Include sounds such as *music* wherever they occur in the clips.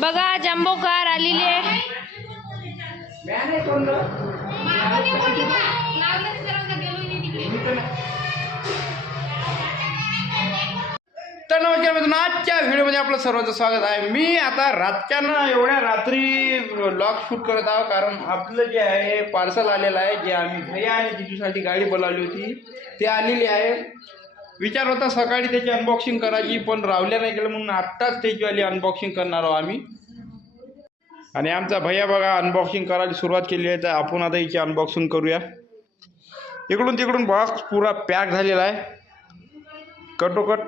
बघा jumbo car आलेली आहे. तर नमस्कार मित्रांनो आजच्या व्हिडिओमध्ये आपलं सर्वांचं स्वागत आहे. मी आता रातच्यानं एवढ्या रात्री लॉग शूट करत आहोत कारण आपलं जे आहे पार्सल आलेलं आहे जे आम्ही भैया आणि जिजूसाठी गाडी बोलावली होती ते आलेली आहे. विचार होता सकाळी त्याची अनबॉक्सिंग करायची पण रावल्या नाही गेलं म्हणून आत्ताच त्याचीवाली अनबॉक्सिंग करणार आहोत आम्ही. आणि आमचा भैया बघा अनबॉक्सिंग करायला सुरुवात केली आहे तर आपण आता हिची अनबॉक्सिंग करूया. इकडून तिकडून बॉक्स पुरा पॅक झालेला आहे. कटोकट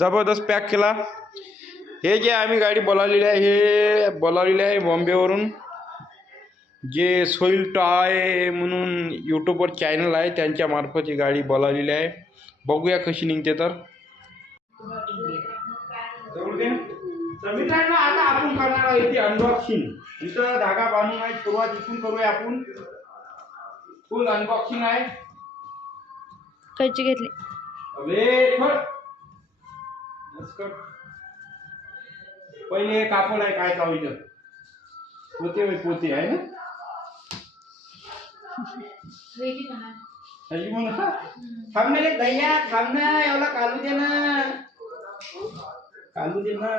जबरदस्त पॅक केला. हे जे आम्ही गाडी बोलावलेली आहे हे बोलावलेली आहे बॉम्बेवरून. जे सोईल टॉय म्हणून यूट्यूबवर चॅनल आहे त्यांच्यामार्फत ही गाडी बोलावलेली आहे. बघूया कशी निघते तर. आता आपण करणार आहोत इथे अनबॉक्सिंग इथं धागा बांधून आहे सुरुवात इथून करूया आपण. फुल अनबॉक्सिंग आहे. कैची घेतली. पहिले कापड आहे काय चालू इथं? पोते पोते आहे ना? *laughs* सही म्हणा थांब ना रे दह्या थांब ना एवढा कालू दे ना कालू दे ना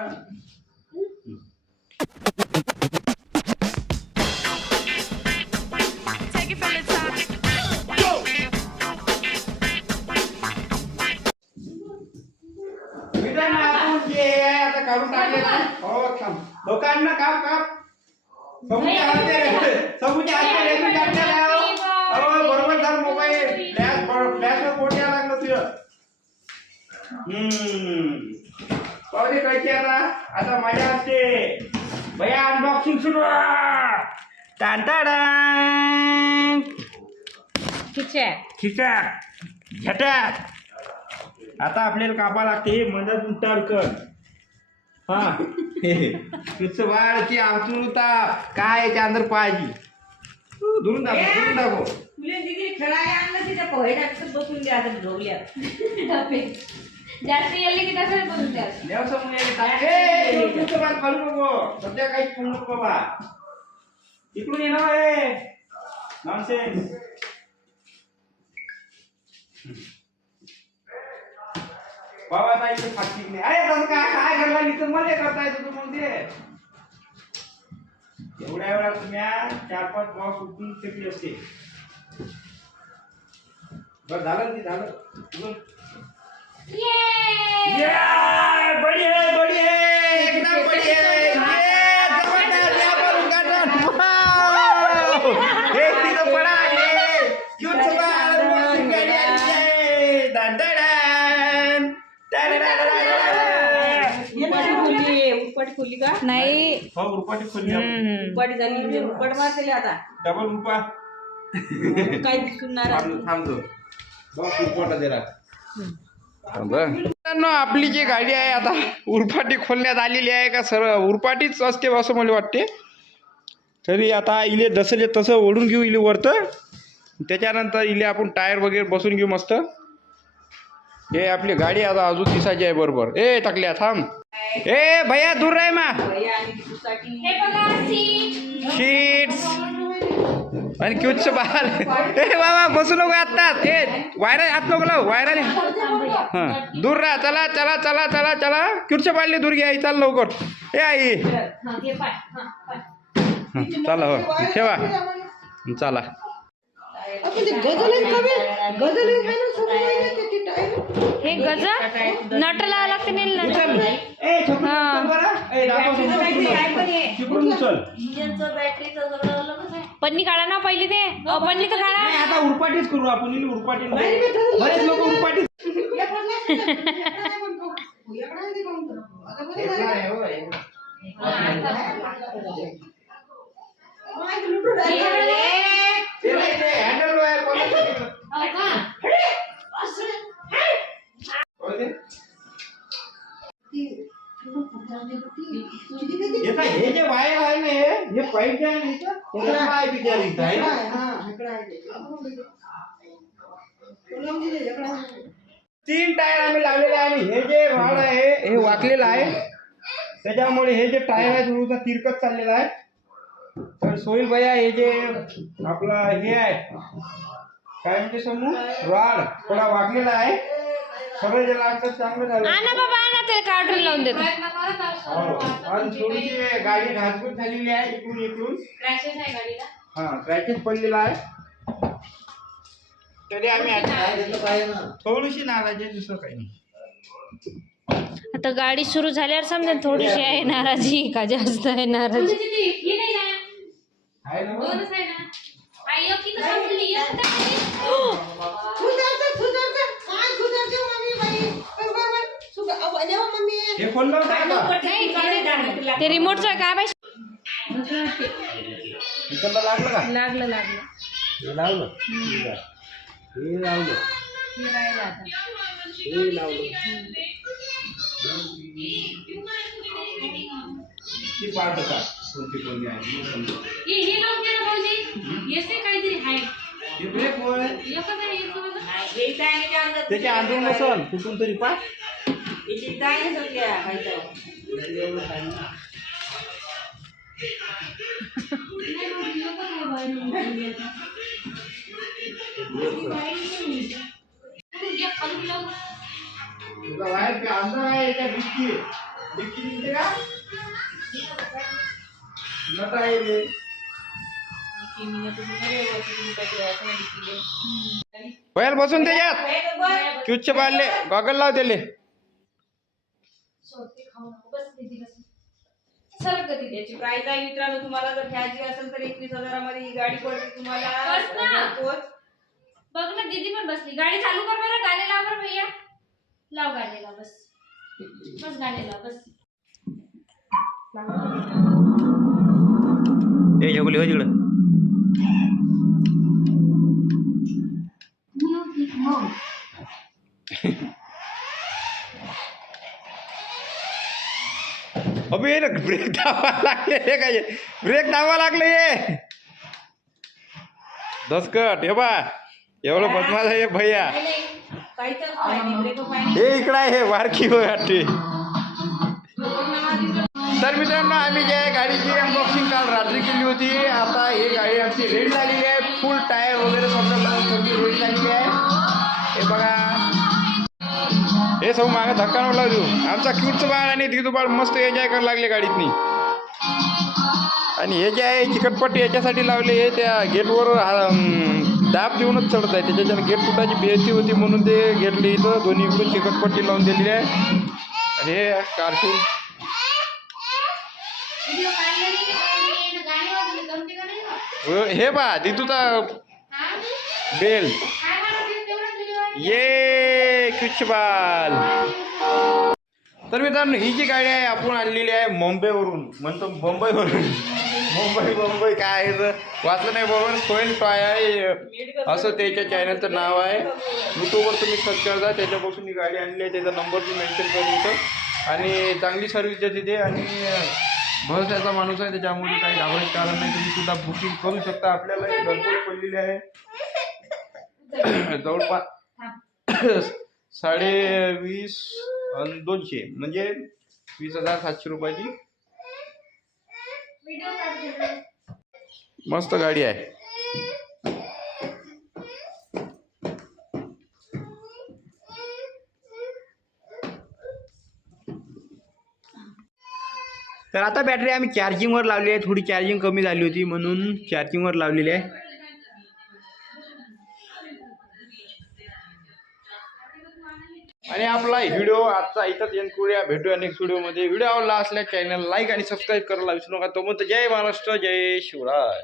मित्रांनो आपण जे आहे आता काढून टाकले ना हो थांब लोकांना ना काप काप हाते बरोबर झालं मोबाईल. फ्लॅश फ्लॅशवर पोट यायला लागलं तुझं. हम्म. आता? आता मजा असते. भैया अनबॉक्सिंग सुरू टांटाडा झटाक आता आपल्याला कापा लागते. हे मदत उतारकर हा. *laughs* तुझं बाळची आतुरता. काय याच्या अंदर पाहिजे तुला खेळायला आणलं तिच्या बसून द्या आता जास्त येले की बोलून द्या काय? नको सध्या काहीच करू नको बाबा इकडून ये ना ए नॉनसेन्स बाबा आता इथे फाटली नाही अरे काय काय करला इथं मला करता येतं तू एवढ्या वेळा तुम्ही चार पाच बॉक्स उठून फेकली असते. बरं झालं ते झालं? उचल. ये बढ़िया बढ़िया खोली का नाही. हो रुपाटी आपण. उपाटी झाली म्हणजे उपाट मारते आता. डबल रुपा. काय दिसणार थांब थांबतो बघ रुपटा जरा मित्रांनो आपली जी गाडी आहे आता उरपाटी खोलण्यात आलेली आहे का? सर उरपाटीच असते असं मला वाटते. तरी आता इले जसं तसं ओढून घेऊ इले वरतं. त्याच्यानंतर इले आपण टायर वगैरे बसून घेऊ मस्त. हे आपली गाडी आता अजून दिसायची आहे बरोबर. ए टाकल्या थांब. ए भैया दूर राह मा। भैया आणि दिदूसाठी हे। बघा सीट। शीट्स आणि क्यूटचं बाल. ए बाबा बसू नको आत्ताच ए वायरा हात नको लाव वायरा हां दूर राहा चला चला चला चला चला. क्यूटच्या बाळले दूर घ्या आई चाल लवकर. ए आई. हा, घे पाय. हा, पाय. हं, चला हो. ठेवा. चला. हे गज नट लावा लागते नेल पन्नी काढा ना पहिली ते. अ, पन्नी तर काढा. नाही आता उरपाटीच करू आपण. उरपाटी बरेच लोक उरपाटीच हे काय, हे जे वायर आहे ना हे हे पाईप जे आहे ना इथं, त्याला काय बिचार इथं? आहे ना? तीन टायर आम्ही लावलेले आहे आणि हे जे वाड आहे हे वाकलेलं आहे. त्याच्यामुळे हे जे टायर आहे थोडंसं तिरकत चाललेलं आहे. तर सोईल भैया हे जे आपला हे आहे काय म्हणते समूह? रॉड थोडा वागलेला आहे. सगळं जे लागतं चांगलं झालं. आणा बाबा आणा ते कार्टून लावून देतो. हो. आणि थोडीशी गाडी झालेली आहे इकडून इकडून. हा पडलेला आहे. तरी आम्ही आता- थोडीशी नाराजी आहे, दुसरं काही नाही. आता गाडी सुरू झाल्यावर समजा थोडीशी आहे नाराजी का जास्त आहे नाराजी? आहे ना? हो. हे होतं का? ते रिमोटचं काय बाई इकडलं लागलं का? लागलं लागलं. हे लावलं? हे लावलं. हे लावलं. ती पार्ट का कोणती कोणती आहे? मग समजेल. हे ब्रेक होय. हे काय नाही काय आणलं? त्याचे आंदोलन नसल कुठून तरी पा याची काय नाही सध्या, माहिती आहे. तुला बाहेर ते अंदर आहे याच्या डिक्की डिक्की निघते का नट आहे रे बैल बसून त्याच्यात हे बघ, बघ. क्यूचे बांधले गॉगल लाव त्याले याची प्राइस आहे मित्रांनो तुम्हाला जर घ्यायची असेल तर एकवीस हजारामध्ये ही गाडी पडते तुम्हाला. बस ना. घरपोच. बघ ना दीदी पण बसली. गाडी चालू कर बरं गाडी लाव बरं भैया. लाव गाडीला बस. बस गाडीला बस. ए झगुली हो तिकडं. अबे ये ना ब्रेक दाबा लागले हे काय ब्रेक दाबा लागले हे दसकट हे बा. एवढं बदमाश आहे हे भैया. हे इकडं आहे हे वारकी होय वाटते. तर मित्रांनो आम्ही जे गाडीची अनबॉक्सिंग काल रात्री केली होती. आता ही गाडी आमची रेड झालेली आहे. फुल टायर वगैरे सगळं लावून सगळी झालेली आहे? हे बघा. सब मागे धक्का नको लावू आमचा क्यूटचं बाळ आणि तिथं बाळ मस्त एन्जॉय करायला लागले गाडीतनी. आणि हे जे आहे चिकटपट्टी याच्यासाठी लावले हे त्या गेटवर दाब देऊनच चढत आहे. त्याच्याच्यानं गेट तुटाची भीती होती म्हणून ते गेटले इथं दोन्ही इकडून चिकटपट्टी लावून दिलेली आहे. आणि हे कार्टून हे बा तिथूचा बेल ये. कुचबाल तर मित्रांनो ही जी गाडी आहे आपण आणलेली आहे मुंबईवरून. म्हणतो मुंबईवरून. मुंबई मुंबई काय आहे तर? वाचलं नाही बरोबर सोयल टॉय आहे. असं त्याच्या चॅनलचं नाव आहे. यूट्यूबवर तुम्ही सर्च करता त्याच्यापासून ही गाडी आणली आहे. त्याचा नंबर मी मेन्शन करून इथं आणि चांगली सर्व्हिस देते ते. आणि भरोशाचा माणूस आहे त्याच्यामुळे काही घाबरायचं कारण नाही. तुम्ही सुद्धा बुकिंग करू शकता. आपल्याला घरपोच पडलेली आहे. *coughs* जवळपास *coughs* साडे वीस दोनशे. म्हणजे वीस हजार सातशे रुपयाची मस्त गाडी आहे. तर आता बॅटरी आम्ही चार्जिंगवर लावली आहे. थोडी चार्जिंग कमी झाली होती म्हणून चार्जिंगवर लावलेली आहे. आणि आपला व्हिडिओ आजचा इथंच एंड करूया. भेटूया नेक्स्ट व्हिडिओमध्ये व्हिडिओ आवडला असल्या चॅनल लाईक आणि सबस्क्राईब करायला विसरू नका. तो म्हणतो जय महाराष्ट्र जय शिवराय.